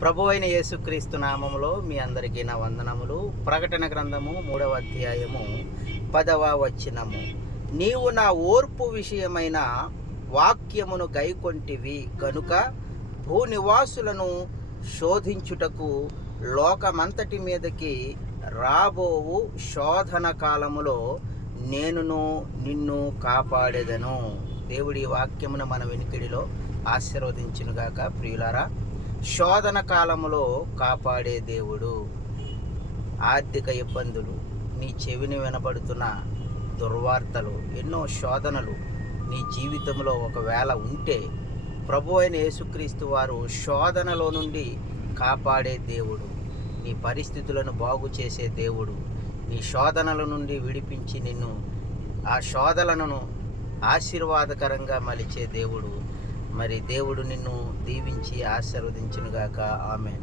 ప్రభు అయిన యేసుక్రీస్తు నామములో మీ అందరికీ నా వందనములు. ప్రకటన గ్రంథము మూడవ అధ్యాయము పదవ వచనము. నీవు నా ఓర్పు విషయమైన వాక్యమును గైకొంటివి గనుక భూనివాసులను శోధించుటకు లోకమంతటి మీదకి రాబోవు శోధన కాలములో నేనును నిన్ను కాపాడేదను. దేవుడి వాక్యమును మన వెనుకిడిలో ఆశీర్వదించునుగాక. ప్రియులారా శోధన కాలములో కాపాడే దేవుడు. ఆర్థిక ఇబ్బందులు నీ చెవిని వినబడుతున్న దుర్వార్తలు ఎన్నో శోధనలు నీ జీవితంలో ఒకవేళ ఉంటే ప్రభు అయిన యేసుక్రీస్తు వారు శోధనలో నుండి కాపాడే దేవుడు. నీ పరిస్థితులను బాగు చేసే దేవుడు. నీ శోధనల నుండి విడిపించి నిన్ను ఆ శోధనలను ఆశీర్వాదకరంగా మలిచే దేవుడు. మరి దేవుడు నిన్ను దీవించి ఆశీర్వదించునుగాక. ఆమె